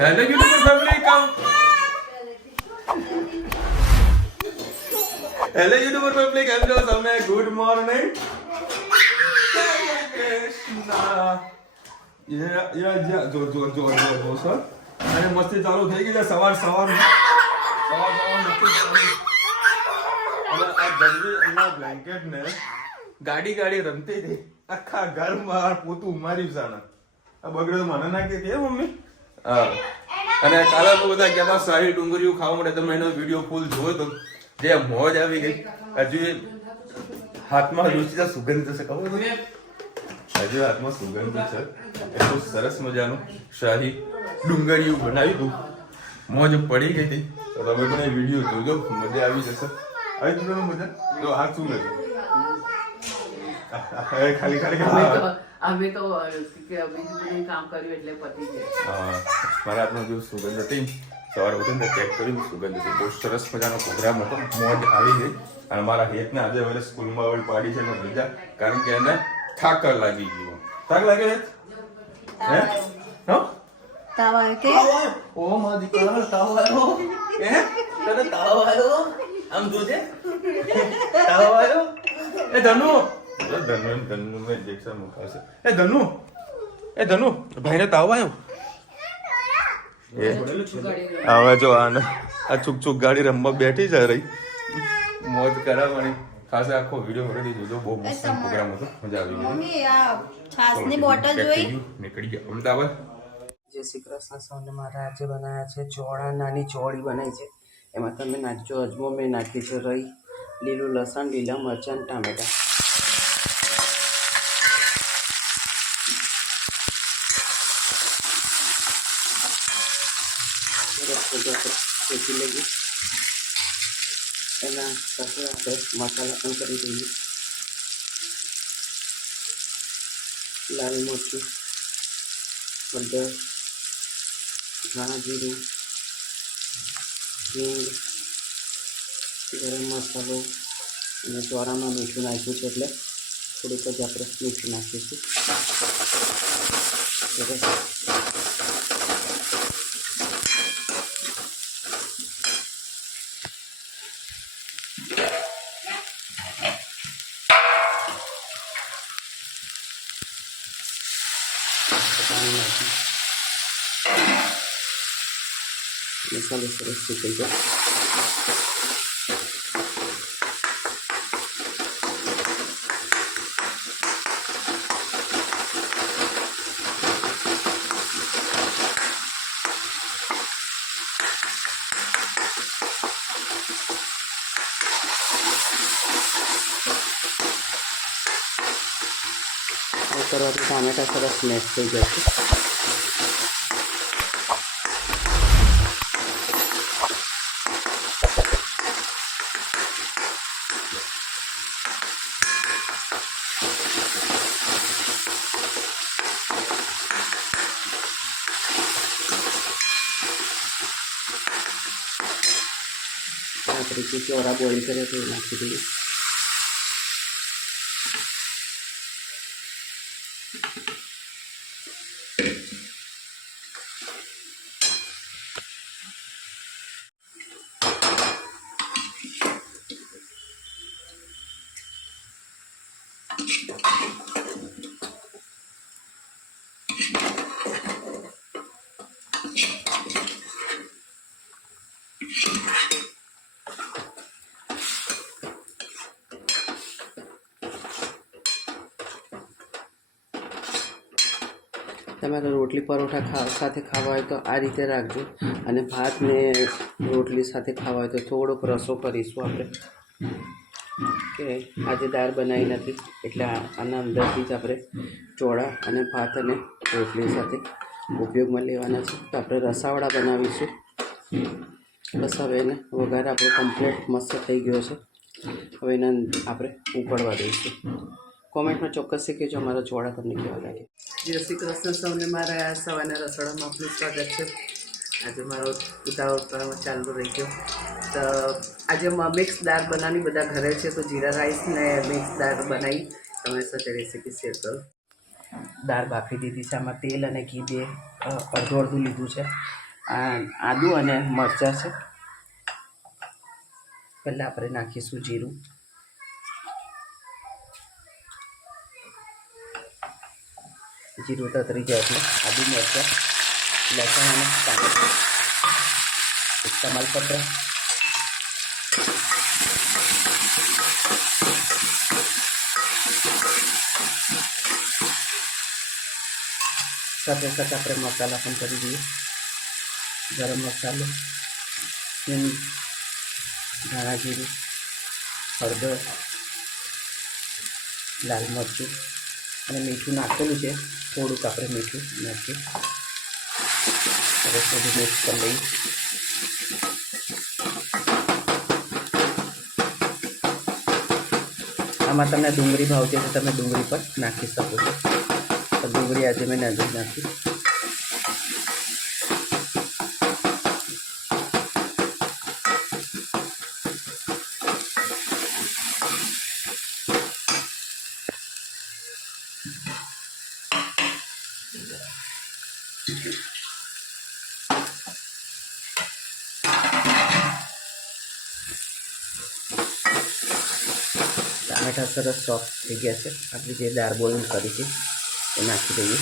Hello YouTuber family hello YouTuber family કેમ છો તમે? Good morning. અને મસ્તી ચાલુ થઈ ગઈ છે સવાર બ્લેન્કેટ ને ગાડી રમતી હતી આખા ઘરમાં પોતું માર્યું સાના આ બગડે મને નાખી હતી મમ્મી. હા અને કાલે તો બધા કહેતા સારી ડુંગળીઓ ખાવા માટે તમે એનો વિડીયો ફૂલ જોયો તો જે મોજ આવી ગઈ. હજુ હાથમાં રુચિતા સુગંધ છે ખબર છે? હજુ હાથમાં સુગંધ છે. એટલું સરસ મજાનું શાહી ડુંગળીયું બનાવ્યું હતું, મોજ પડી ગઈ હતી. તો તમે પણ એ વિડીયો જોજો, મજા આવી જશે. આવી તમને મજા તો હાથ શું લેજો ખાલી અમે તો બીજું કામ કર્યું એટલે પતી જાય. મારા હાથમાં જો સુગંધ હતી સવારે ઉઠીને ચેક કર્યું સુગંધ હતી. બહુ સરસ મજાનો પ્રોગ્રામ હતો, મોજ આવી ગઈ. અને મારા હેતને આજે હવે સ્કૂલમાં વળી પાડી છે બીજા, કારણ કે એને થાક લાગી ગયો. થાક લાગે હે? તાવ આવ્યો કે? ઓ મારી દીકરા તાવ આવ્યો. હે તને તાવ આવ્યો? આમ જોજે તાવ આવ્યો. એ ધનુ ધનુ મેં ઇન્જેક્શન મુકાવશે. એ ધનુ ભાઈને તાવ આવ્યો. હવે જો આને આ ચૂક ગાડી રમવા બેઠી છે રહી મોજ કરાવવાની. ખાસ આખો વિડીયો રેડી જોજો, બહુ મસ્ત પ્રોગ્રામ હતો, મજા આવી ગઈ. મમ્મી આ છાસની બોટલ જોઈ નીકળી ગયા અમદાવાદ. જય શ્રી કૃષ્ણ સૌને. મારા આજે બનાવ્યા છે ચોળા, નાની ચોળી બનાવી છે. એમાં તમે નાખજો અજમો, મેં નાખી છે રઈ, લીલું લસણ, લીલા મરચાં, ટામેટા. શેકી લઈએ. એના સાથે આપણે મસાલા પણ કરી દઈએ. લાલ મરચું, હળદર, ધાણા જીરું, હિંગ, ગરમ મસાલો અને ચોળામાં મીઠું નાખ્યું છે એટલે થોડુંક જ આપણે મીઠું નાખીશું. મસાલો સરસ શેકાઈ જાય. કરવાથી ટામેટા સરસ મેશ થઈ જશે. આ રીતે ચોળા બોઇલ કરે તો નાખી દઈએ. તમારે રોટલી પરોઠા સાથે ખાવા હોય તો આ રીતે રાખજો, અને ભાત ને રોટલી સાથે ખાવા હોય તો થોડોક રસો કરીશું આપણે. કે આજે દાળ બનાવી નથી એટલે આના અંદરથી જ આપણે ચોળા અને ભાત અને રોટલી સાથે ઉપયોગમાં લેવાના છે. તો આપણે રસાવાળા બનાવીશું. બસ હવે એને વઘાર આપણો કમ્પ્લીટ મસ્ત થઈ ગયો છે. હવે એને આપણે ઉકળવા દઈશું. કોમેન્ટમાં ચોક્કસ કહેજો અમારા ચોળા તમને કેવા લાગે. જય શ્રી કૃષ્ણ સૌને. મારા આ સવારના રસોડામાં આપનું સ્વાગત છે. આજે મારો ઉતાવળ ચાલુ રહી ગયો. તો આજે મિક્સ દાળ બનાવવાની બધા ઘરે છે, તો જીરા રાઈસ ને મિક્સ દાળ બનાવી તમારી સાથે રેસીપી શેર કરું. દાળ બાફી દીધી છે. આમાં તેલ અને ઘી બે અડધું લીધું છે. આ આદું અને મરચાં છે. પહેલાં આપણે નાખીશું જીરું. જીરું તતરી જાય એટલે આદુ મરચાં, લસણ અને ટામેટાં, એક તમાલપત્ર, સાથે સાથે આપણે મસાલા પણ કરી દઈએ. ગરમ મસાલો, હિંગ, ધાણા જીરું, હળદર, લાલ મરચું અને મીઠું નાખેલું છે. થોડુંક આપણે મીઠું નાખીએ. હવે થોડું મિક્સ કરી લઈએ. આમાં તમને ડુંગળી ભાવતી તો તમે ડુંગળી પણ નાખી શકો છો. તો ડુંગળી આજે મેં નથી નાખી. ટામેટા સરસ સોફ્ટ થઈ ગયા છે. આપણી જે દાળ બોઇલ કરી છે એ નાખી દઈએ.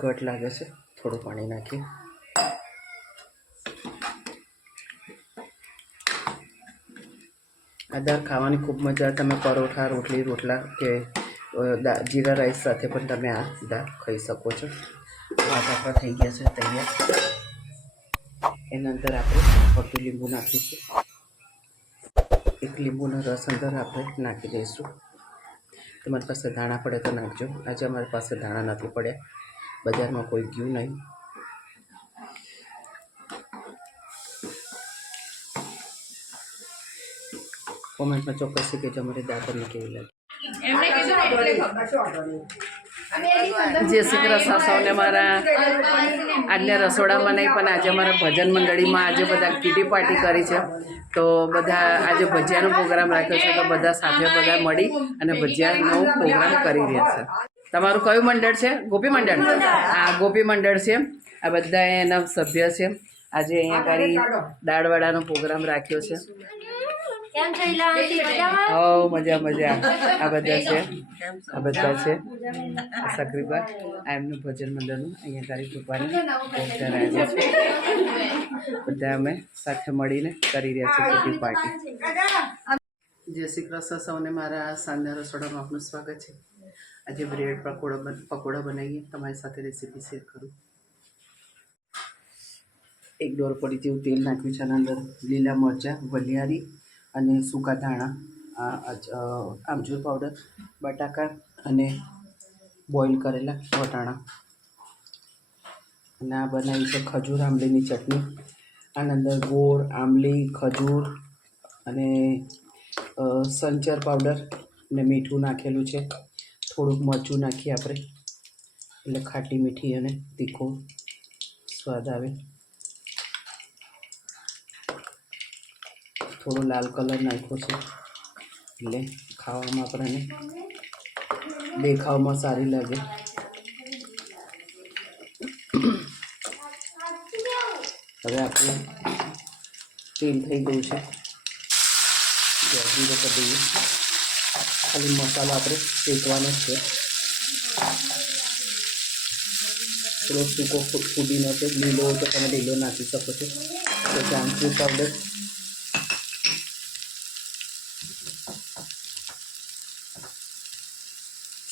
ઘટ લાગે છે, થોડું પાણી નાખીએ. આ દાળ ખાવાની ખૂબ મજા આવે. તમે પરોઠા, રોટલી, રોટલા કે જીરા રાઈસ સાથે પણ તમે આ દાળ ખાઈ શકો છો. ભાત આપણા થઈ ગયા છે તૈયાર. એના અંદર આપણે અડધું લીંબુ નાખીશું. એક લીંબુનો રસ અંદર આપણે નાખી દઈશું. તમારી પાસે ધાણા પડે તો નાખજો. આજે અમારી પાસે ધાણા નથી પડ્યા, બજારમાં કોઈ ગયું નહીં. કોમેન્ટમાં ચોક્કસથી કહેજો અમારી દાળ તમને કેવી લાગે. જય શ્રી કૃષ્ણ સૌને મારા. આજના રસોડામાં નહીં પણ આજે અમારા ભજન મંડળીમાં આજે બધા કીટી પાર્ટી કરી છે. તો બધા આજે ભજીયાનો પ્રોગ્રામ રાખ્યો છે. તો બધા સાથે બધા મળી અને ભજીયાનો પ્રોગ્રામ કરી રહ્યા છે. તમારું કયું મંડળ છે? ગોપી મંડળ. હા, ગોપી મંડળ છે. આ બધા એના સભ્ય છે. આજે અહીંયા આગળ દાળવડાનો પ્રોગ્રામ રાખ્યો છે. હો મજા મજા. આ બધા છે, આ બધા છે સક્રીબા. આ એમનું ભજન મંડળનું અહીંયા આગળ કૃપાની પોસ્ટર આવ્યા છે. બધા અમે સાથે મળીને કરી રહ્યા છીએ કીટી પાર્ટી. જય શ્રી કૃષ્ણ સૌને મારા સાંજના રસોડામાં આપનું સ્વાગત છે. આજે બ્રેડ પકોડા બનાવીએ, તમારી સાથે રેસીપી શેર કરું. એક ડોલ પડી જેવું તેલ નાખ્યું છે. આના અંદર લીલા મરચાં, વલિયારી અને સૂકા ધાણા, આમચૂર પાવડર, બટાકા અને બોઇલ કરેલા વટાણા. અને આ બનાવી છે ખજૂર આંબલીની ચટણી. આના અંદર ગોળ, આંબલી, ખજૂર અને સંચર પાવડર અને મીઠું નાખેલું છે. થોડુંક મરચું નાખીએ આપણે એટલે ખાટી મીઠી અને તીખો સ્વાદ આવે. થોડો લાલ કલર નાખ્યો છે એટલે ખાવામાં આપણને દેખાવમાં સારી લાગે. હવે આપણે તેલ થઈ ગયું છે, ગેસ ધીરો કરી દઈએ. ખાલી મસાલો આપણે શેકવાનો જ છે. થોડો સૂકો ફૂદીનો છે, લીલો હોય તો તમે લીલો નાખી શકો છો. પછી આમચૂર પાવડર,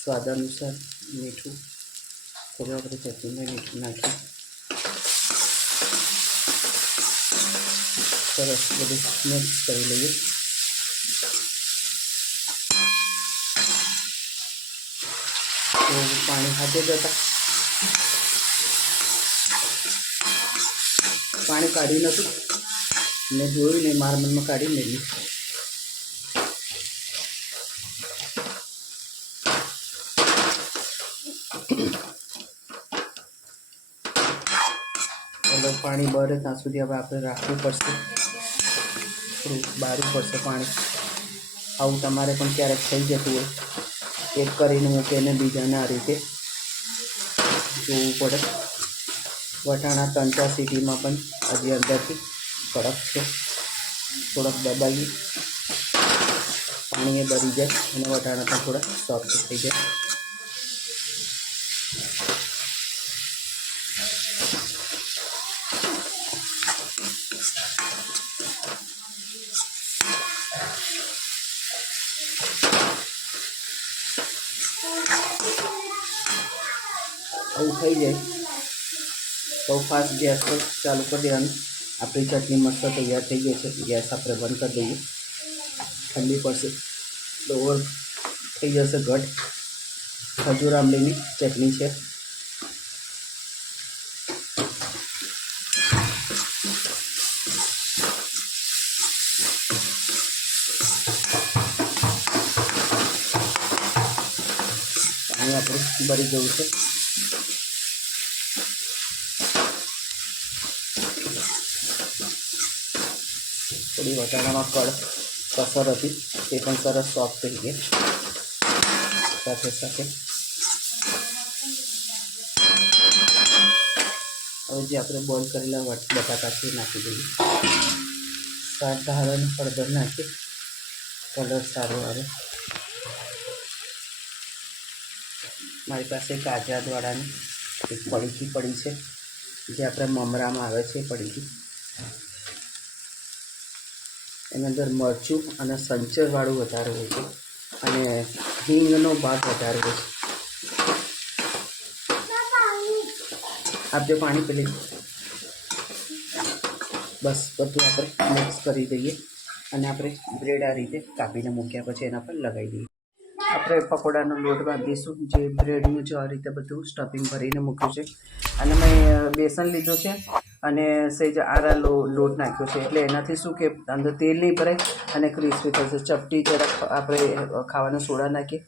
સ્વાદ અનુસાર મીઠું, થોડું આપણે ચટણીમાં મીઠું નાખી સરસ બધું મિક્સ કરી લઈએ. પાણી હાથે જતા પાણી કાઢી નહોતું મેં જોયું ને મારા મનમાં કાઢી મેળ્યું. એટલે પાણી બરે ત્યાં સુધી હવે આપણે રાખવું પડશે, થોડું બારવું પડશે પાણી. આવું તમારે પણ ક્યારેક થઈ જતું હોય, એક કરીને મૂકે ને બીજાને આ રીતે જોવું પડે. વટાણા 3-4 સીટીમાં પણ હજી અંદરથી કડક છે. થોડાક દબાવીએ પાણી એ બળી જાય અને વટાણા પણ થોડા સોફ્ટ થઈ જાય. આવું થઈ જાય તો ફાસ્ટ ગેસ પર ચાલુ કરી દેવાનું. આપણી ચટણી મસ્ત તૈયાર થઈ ગઈ છે. ગેસ આપણે બંધ કરી દઈએ. ઠંડી પડશે તો થઈ જશે ઘટ. ખજૂર આંબલીની ચટણી છે. પાણી આપણું ભરી ગયું છે. થોડી વટાણામાં કસર હતી તે પણ સરસ સોફ્ટ થઈ ગઈ. સાથે સાથે હવે જે આપણે બોઇલ કરેલા બટાકા છે નાખી દઈએ. શાક ધારાનું હળદર નાખી કલર સારો આવે. મારી પાસે કાજરાવાળાની એક પડીકી પડી છે જે આપણે મમરામાં આવે છે. પડીકી એની અંદર મરચું અને સંચરવાળું વધારે હોય છે અને હિંગનો ભાગ વધારે હોય છે. આપજો પાણી પેલી. બસ બધું આપણે મિક્સ કરી દઈએ અને આપણે બ્રેડ આ રીતે કાપીને મૂક્યા પછી એના પર લગાવી દઈએ. આપણે પકોડાનો લોટ બાંધીશું. જે બ્રેડનું જો આ રીતે બધું સ્ટફિંગ ભરીને મૂક્યું છે અને મેં બેસન લીધું છે અને સહેજ આરા લોટ નાખ્યો છે એટલે એનાથી શું કે અંદર તેલ નહીં ભરાય અને ક્રિસ્પી થશે. ચપટી જરાક આપણે ખાવાનો સોડા નાખીએ,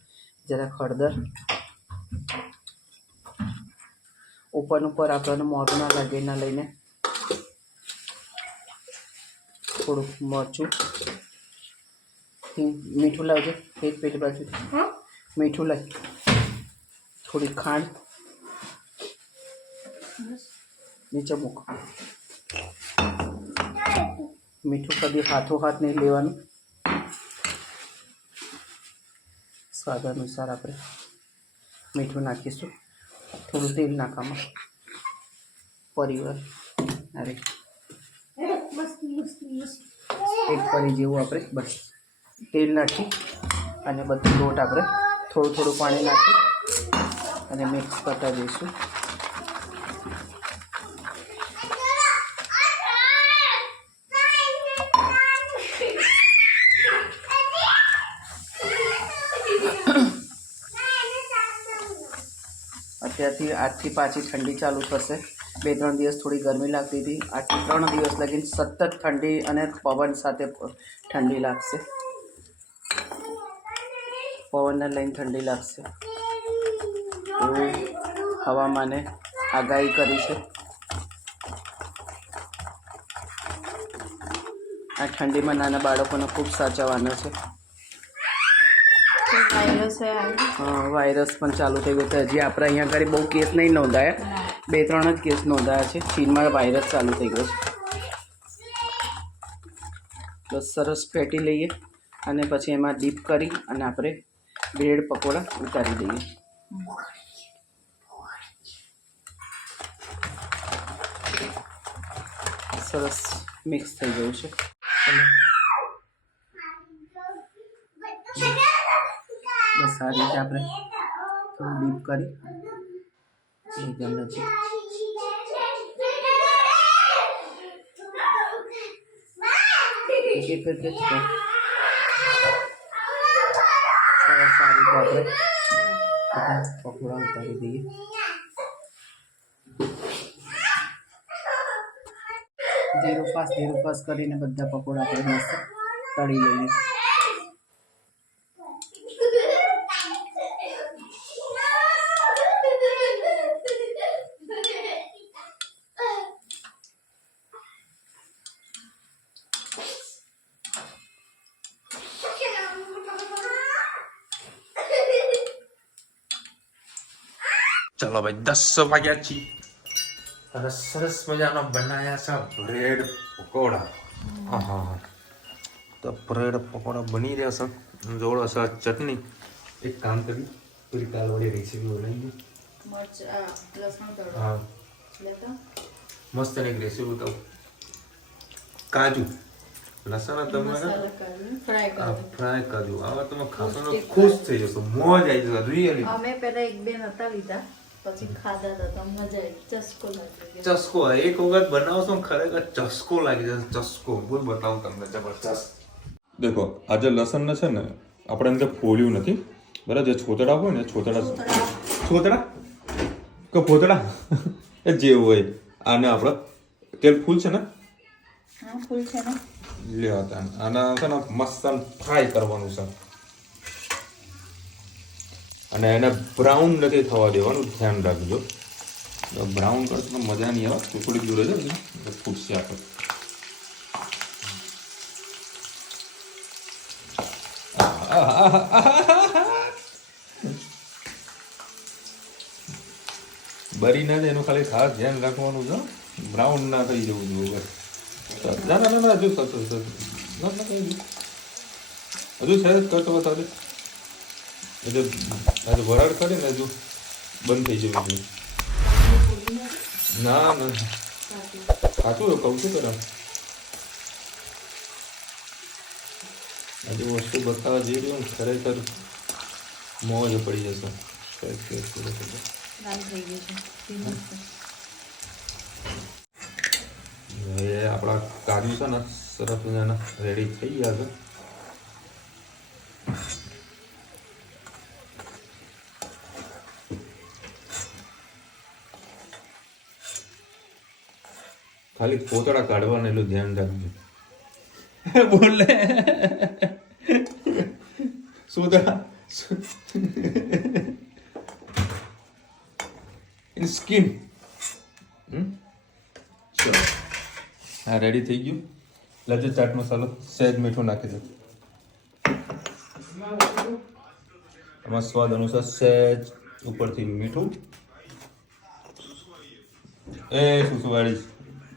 જરાક હળદર, ઉપર આપણને મોઢું ના લાગે એના લઈને થોડુંક મરચું, મીઠું લાવજો એક પેલી બાજુ, મીઠું લાવ, થોડી ખાંડ નીચે મૂક. મીઠું કદી હાથોહાથ નહીં લેવાનું. સ્વાદ અનુસાર આપણે મીઠું નાખીશું. થોડું તેલ નાખવામાં પરિવાર અરે એક પરી જેવું આપણે બસ તેલ નાખી અને બધું લોટ આપણે થોડું પાણી નાખી અને મિક્સ કરતા જઈશું. અત્યારથી આજથી પાછી ઠંડી ચાલુ થશે. 2-3 દિવસ થોડી ગરમી લાગતી હતી. આજથી 3 દિવસ લગીને સતત ઠંડી અને પવન સાથે ઠંડી લાગશે. પવનને લઈને ઠંડી લાગશે એવું હવામાને આગાહી કરી છે. આ ઠંડીમાં નાના બાળકોને ખૂબ સાચવવાના છે. વાયરસ પણ ચાલુ થઈ ગયો છે. હજી આપણે અહીંયા આગળ બહુ કેસ નહીં નોંધાયા, 2-3 જ કેસ નોંધાયા છે. ચીનમાં વાયરસ ચાલુ થઈ ગયો છે. તો સરસ ફેટી લઈએ અને પછી એમાં ડીપ કરી અને આપણે બ્રેડ પકોડા ઉતારી દઈએ. સરસ મિક્સ થઈ ગયું છે. બસ આ રીતે આપણે થોડું ડીપ કરી એકદમ નજીક સરસ આ રીતે આપણે પકોડા ઉતારી દઈએ. ધીરું ફાસ કરીને બધા પકોડા આપણે મસ્ત તળી લઈએ. ચલો ભાઈ 10 વાગ્યા છીએ અને સરસ મજાના બનાયા છે બ્રેડ પકોડા. આહા, તો બ્રેડ પકોડા બની રહ્યા છે. જોડો છે ચટણી. એક કામ કરી પૂરી કાલ વળી રેસીપી બનાવી હા મસ્ત એક રેસીપી બતાવું. કાજુ લસણ તમારે ફ્રાય કાજુ આવા તમે ખાશો ને ખુશ થઈ જશો, મોજ આવી જશે રિયલી. અમે પેલા એક બે નતા લીધા, પછી ખાધા હતા તો મજા આવી, ચસ્કો લાગી ચસ્કો એક વખત બનાવશો ને ખરેખર ચસ્કો લાગી જશે. ચસ્કો બોલ બતાવું તમને જબરદસ્ત. દેખો આજે લસણ ને છે ને આપણે અંદર ફોડ્યું નથી બરાબર. જે છોતરા હોય ને છોતરા કે ફોતરા એ જે હોય આને આપણે તેલ ફૂલ છે ને હા ફૂલ છે ને લ્યો હતા આના છે ને મસ્ત ફ્રાય કરવાનું છે અને એને બ્રાઉન નથી થવા દેવાનું, ધ્યાન રાખજો. બ્રાઉન કરશો તો મજા નહીં આવે, થોડીક દૂર જ ફૂટશે આપણે. બરી ના જાય એનું ખાલી ખાસ ધ્યાન રાખવાનું છે, બ્રાઉન ના થઈ જવું જોઈએ. ના ના ના હજુ હજુ સહેજ કરતો બતાવજે. હજુ વરાળ કરી ને હજુ બંધ થઈ જવું જોઈએ. ના ના સાચું કહું છું કરા હજુ વસ્તુ બતાવવા જઈ રહ્યું ને ખરેખર મોજ પડી જશે. એ આપણા કાજુ છે ને સરસ મજાના રેડી થઈ ગયા છે. ખાલી પોતળા કાઢવાનું એટલું ધ્યાન રાખજો. બોલે સોતળા સ્કીન. ચલો હા રેડી થઈ ગયું. લાજો ચાટ મસાલો સહેજ મીઠું નાખી દો. આમાં સ્વાદ અનુસાર સહેજ ઉપરથી મીઠું. એ સુસુવાળી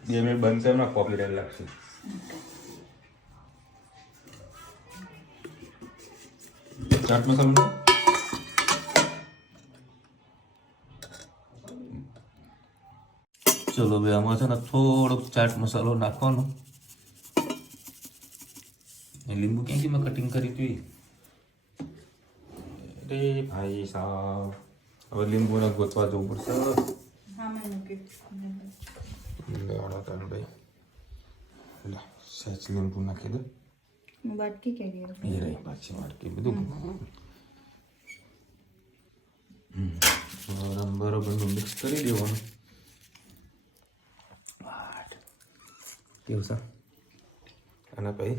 2 મિનિટ બંધ કરી ના કોપીરાઇટ લાગશે. ચાટ મસાલો ચલો ભાઈ આમાં છે ને થોડોક ચાટ મસાલો નાખવાનો. લીંબુ ક્યાંથી મેં કટિંગ કરી હતી અરે ભાઈ સાહેબ, હવે લીંબુને ગોતવા જવું પડશે. સહેજ લીંબુ નાખી દો. બાટકી કે એ રહી પાછી વાટકી બધું બરોબર મિક્સ કરી દેવાનું. કેવું છે અને પછી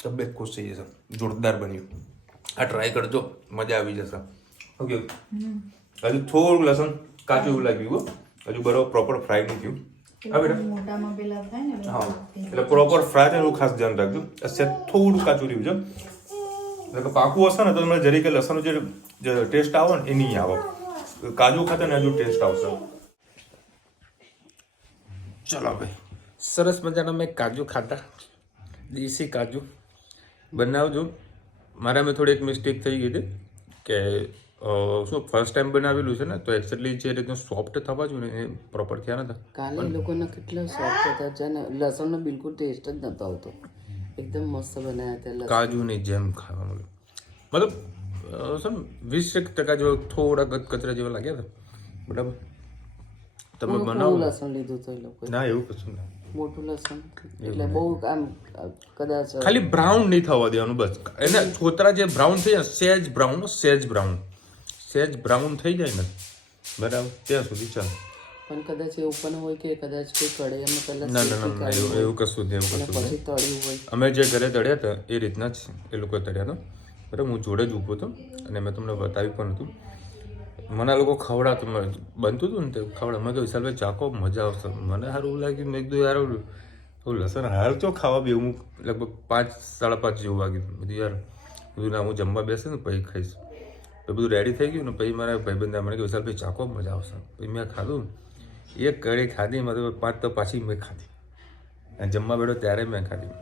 તબિયત ખુશ થઈ જશે. જોરદાર બન્યું. આ ટ્રાય કરજો, મજા આવી જશે. ઓકે હજુ થોડું લસણ કાચું એવું લાગ્યું, હજુ બરોબર પ્રોપર ફ્રાય નહીં થયું. હા બેટા મોટામાં પેલા થાય ને હા એટલે પ્રોપર ફ્રાય થાય એવું ખાસ ધ્યાન રાખજો. અત્યારે થોડું કાચું રહ્યું છે એટલે પાકું હશે ને તો તમને જરી કે લસણનો જે ટેસ્ટ આવે ને એ નહીં આવે. કાજુ ખાતે ને હજુ ટેસ્ટ આવશે. ચલો ભાઈ સરસ મજાના મેં કાજુ ખાતા, દેશી કાજુ બનાવજો. મારા મેં થોડી એક મિસ્ટેક થઈ ગઈ હતી કે શું ફર્સ્ટ ટાઈમ બનાવેલું છે ને તો એક્ચ્યુઅલી જે રીતનું સોફ્ટ થવા જોઈએ ને એ પ્રોપર થયા નતા. કાલે એ લોકોના કેટલા સોફ્ટ હતા છે ને, લસણનો બિલકુલ ટેસ્ટ જ નતો આવતો. એકદમ મસ્ત બનાવ્યા હતા. કાજુની જેમ ખાવા મળ્યું, મતલબ શું 20% જેવો થોડા કચરા જેવા લાગ્યા હતા. બરાબર તમે બનાવો. લસણ લીધું તો એ લોકો ના એવું કશું ના. મોટું લસણ એટલે બહુ આમ કદાચ ખાલી બ્રાઉન નહીં થવા દેવાનું બસ. એને છોતરા જે બ્રાઉન થઈ જાય સેજ બ્રાઉન થઈ જાય ને બરાબર ત્યાં સુધી ચાલે. પણ કદાચ એવું પણ હોય કે કદાચ કોઈ કઢાઈમાં પહેલા ના એવું કશું નહીં. પછી તળ્યું હોય. અમે જે ઘરે તળ્યા હતા એ રીતના જ એ લોકો તળ્યા હતા બરાબર. હું જોડે જ ઊભો હતો અને મેં તમને બતાવ્યું પણ હતું. મને આ લોકો ખવડાતું બનતું હતું ને તે ખવડા. મેં કહ્યું વિશાલભાઈ ચાખો મજા આવશે. મને સારું લાગ્યું. મેં કીધું યાર લસણ હાલ તો ખાવા બી હું લગભગ 5 સાડા 5 જેવું વાગ્યું. બધું યાર બધું ના હું જમવા બેસે ને પછી ખાઈશ. તો બધું રેડી થઈ ગયું ને પછી મારા ભાઈબંધે મને કહ્યું વિશાલભાઈ ચાખો મજા આવશે. પછી મેં ખાધું ને એક કઢી ખાધી મતલબ 5 તો પાછી મેં ખાધી અને જમવા બેઠો ત્યારે મેં ખાધી.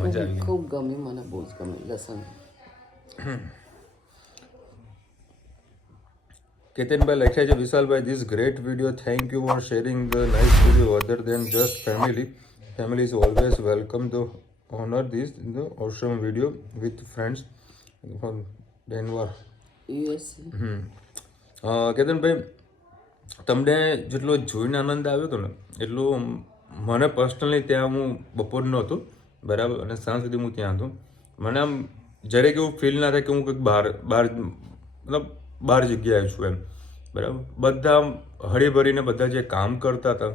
મજા આવી ખૂબ ગમે મને બહુ જ ગમે લસણ. કેતનભાઈ લખ્યા છે Vishalbhai this great video thank you for sharing the nice video other than just family is always welcome the owner this the awesome video with friends from Denver US. Ketanbhai તમને જેટલો જોઈને આનંદ આવ્યો હતો ને એટલો મને પર્સનલી ત્યાં હું બપોરનો હતો બરાબર અને સાંજ સુધી હું ત્યાં હતો. મને આમ જ્યારે એવું ફીલ ના થાય કે હું કંઈક બહાર જગ્યાએ છું એમ બરાબર. બધા હળીભળીને બધા જે કામ કરતા હતા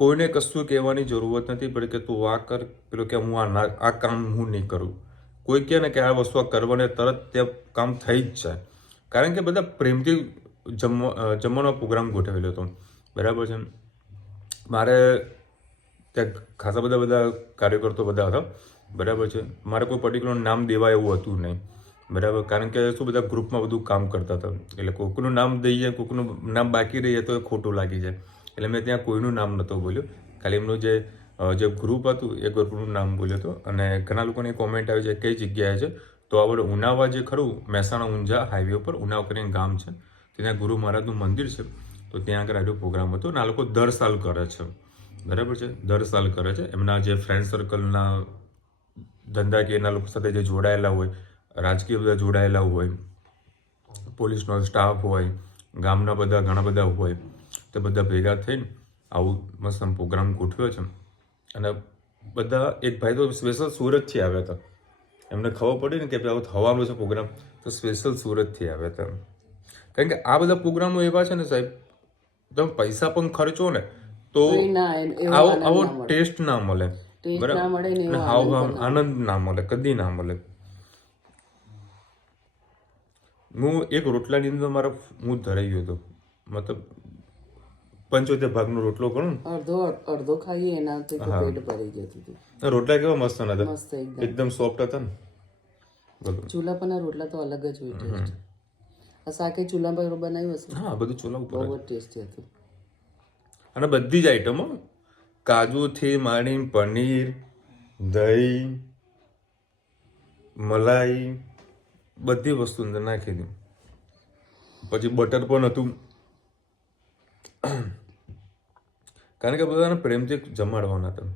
કોઈને કશું કહેવાની જરૂરત નથી પડી કે તું આ કર પેલો કે હું આ કામ હું નહીં કરું. કોઈ કહે ને કે આ વસ્તુ કરવાને તરત તે કામ થઈ જ જાય. કારણ કે બધા પ્રેમથી જમવાનો પ્રોગ્રામ ગોઠવેલો હતો બરાબર છે. મારે ત્યાં ખાસા બધા કાર્યકર્તાઓ બધા હતા બરાબર છે. મારે કોઈ પર્ટિક્યુલર નામ દેવા એવું હતું નહીં બરાબર. કારણ કે શું બધા ગ્રુપમાં બધું કામ કરતા હતા એટલે કોઈકનું નામ દઈએ કોઈકનું નામ બાકી રહીએ તો એ ખોટું લાગી જાય. એટલે મેં ત્યાં કોઈનું નામ નહોતો બોલ્યો. ખાલી એમનું જે ગ્રુપ હતું એ ગ્રુપનું નામ બોલ્યો હતો. અને ઘણા લોકોની કોમેન્ટ આવી છે કઈ જગ્યાએ છે તો આપણે ઉનાવા જે ખરું મહેસાણા ઊંઝા હાઈવે ઉપર ઉનાવ કરીને ગામ છે ત્યાં ગુરુ મહારાજનું મંદિર છે તો ત્યાં આગળ આવ્યો પ્રોગ્રામ હતો. અને આ લોકો દર સાલ કરે છે બરાબર છે. દર સાલ કરે છે. એમના જે ફ્રેન્ડ સર્કલના ધંધાકીયના લોકો સાથે જે જોડાયેલા હોય રાજકીય બધા જોડાયેલા હોય પોલીસનો સ્ટાફ હોય ગામના બધા ઘણા બધા હોય તો બધા ભેગા થઈને આવું મસ્ત પ્રોગ્રામ ગોઠવ્યો છે. અને બધા એક ભાઈ તો સ્પેશિયલ સુરતથી આવ્યા હતા. એમને ખબર પડી ને કે આવું થવાનો છે પ્રોગ્રામ તો સ્પેશિયલ સુરતથી આવ્યા હતા. કારણ કે આ બધા પ્રોગ્રામો એવા છે ને સાહેબ તમે પૈસા પણ ખર્ચો ને તો આવો ટેસ્ટ ના મળે બરાબર. આનંદ ના મળે કદી ના મળે. હું એક રોટલાની અંદર હું ધરાઈ ગયો હતો મતલબ 75 ભાગનો રોટલો કરું અડધો ખાઈએ એનાથી પેટ ભરી જતું હતું. રોટલા કેવા મસ્ત હતા એકદમ સોફ્ટ હતા ને. ચૂલા પરના રોટલા તો અલગ જ હોય ટેસ્ટ. આ શાકે ચૂલા પર બનાવ્યું હશે. હા બધું ચૂલા ઉપર બહુ જ ટેસ્ટી હતું. અને બધી જ આઈટમો કાજુથી માંડીને પનીર દહીં મલાઈ બધી વસ્તુ અંદર નાખી હતી. પછી બટર પણ હતું કારણ કે બધાને પ્રેમથી જમાડવાના હતા.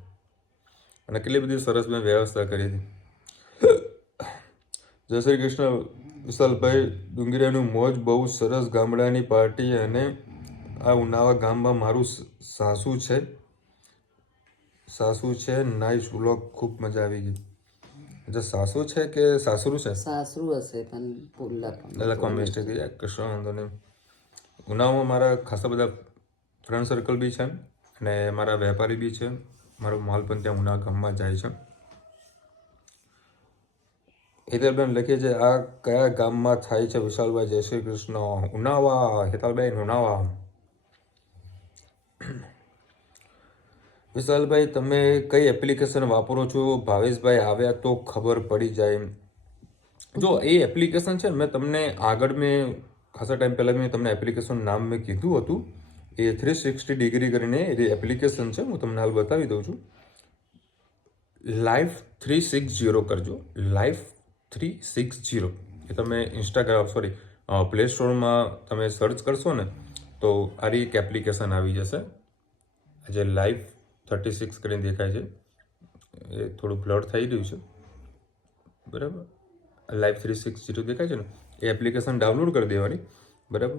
અને કેટલી બધી સરસ મેં વ્યવસ્થા કરી હતી. જય શ્રી કૃષ્ણ વિશાલભાઈ ડુંગરિયાનું મોજ બહુ સરસ ગામડાની પાર્ટી. અને આ ઉનાવા ગામમાં મારું સાસુ છે નાઈસ વ્લોગ ખૂબ મજા આવી ગઈ. એટલે સાસુ છે કે સાસરું છે? સાસરું હશે પણ લખવા મિસ્ટેક થઈ જાય કશું વાંધો નહીં. ઉનાવામાં મારા ખાસા બધા ફ્રેન્ડ સર્કલ બી છે અને મારા વેપારી બી છે. મારો માલ પણ ત્યાં ઉના ગામમાં જાય છે. હેતલબેન લખે છે આ કયા ગામમાં થાય છે વિશાલભાઈ? જય શ્રી કૃષ્ણ. ઉનાવા હેતલબેન ઉનાવા. વિશાલભાઈ તમે કઈ એપ્લિકેશન વાપરો છો? ભાવેશભાઈ આવ્યા તો ખબર પડી જાય. જો એ એપ્લિકેશન છે મેં તમને આગળ ખાસા ટાઈમ પહેલાં મેં તમને એપ્લિકેશન નામ મેં કીધું હતું. એ 360 ડિગ્રી કરીને એ એપ્લિકેશન છે. હું તમને હાલ બતાવી દઉં છું. લાઈફ 360 કરજો. લાઈફ 360 એ તમે પ્લે સ્ટોરમાં તમે સર્ચ કરશો ને તો આ એક એપ્લિકેશન આવી જશે. જે લાઈફ 36 કરીને દેખાય છે એ થોડું બ્લર થઈ રહ્યું છે બરાબર. લાઈફ 360 દેખાય છે ને એ એપ્લિકેશન ડાઉનલોડ કરી દેવાની બરાબર.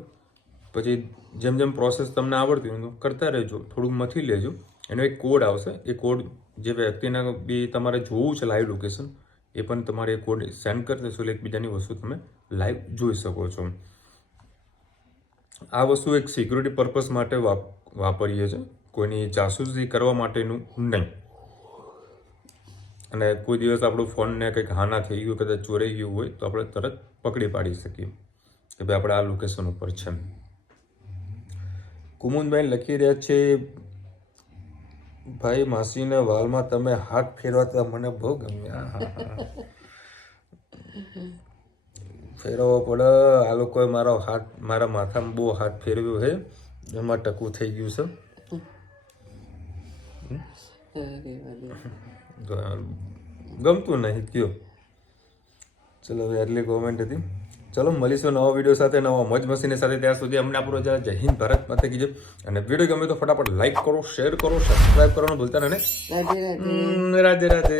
પછી જેમ જેમ પ્રોસેસ તમને આવડતી હોય તો કરતા રહેજો. થોડુંક મથી લેજો એનો એક કોડ આવશે. એ કોડ જે વ્યક્તિના બી તમારે જોવું છે લાઈવ લોકેશન, એ પણ તમારે એ કોડ સેન્ડ કરી દેશો એટલે એકબીજાની વસ્તુ તમે લાઈવ જોઈ શકો છો. આ વસ્તુ એક સિક્યુરિટી પર્પઝ માટે વાપરીએ છીએ, કોઈની જાસૂસી કરવા માટેનું નહીં. અને કોઈ દિવસ આપણું ફોનને કંઈક હાના થઈ ગયું, કદાચ ચોરાઈ ગયું હોય તો આપણે તરત પકડી પાડી શકીએ કે ભાઈ આપણે આ લોકેશન ઉપર છે. કુમુદભાઈ લખી રહ્યા છે, ભાઈ માસીના વાલમાં તમે હાથ ફેરવાતા મને બહુ ગમ્યા. ફેરવવો પડે. આ લોકોએ મારા માથામાં બહુ હાથ ફેરવ્યો છે, એમાં ટકવું થઈ ગયું છે. ગમતું નહીં કયો. ચલો હવે આટલી કોમેન્ટ હતી. ચલો મળીશું નવા વિડીયો સાથે, નવા મોજ મસ્તીની સાથે. ત્યાર સુધી અમને આપણો જય હિન્દ, ભારત માતા કી જય. અને વિડીયો ગમે તો ફટાફટ લાઈક કરો, શેર કરો, સબસ્ક્રાઇબ કરવાનું ભૂલતા નહીં. રાધે રાધે. રાધે રાધે.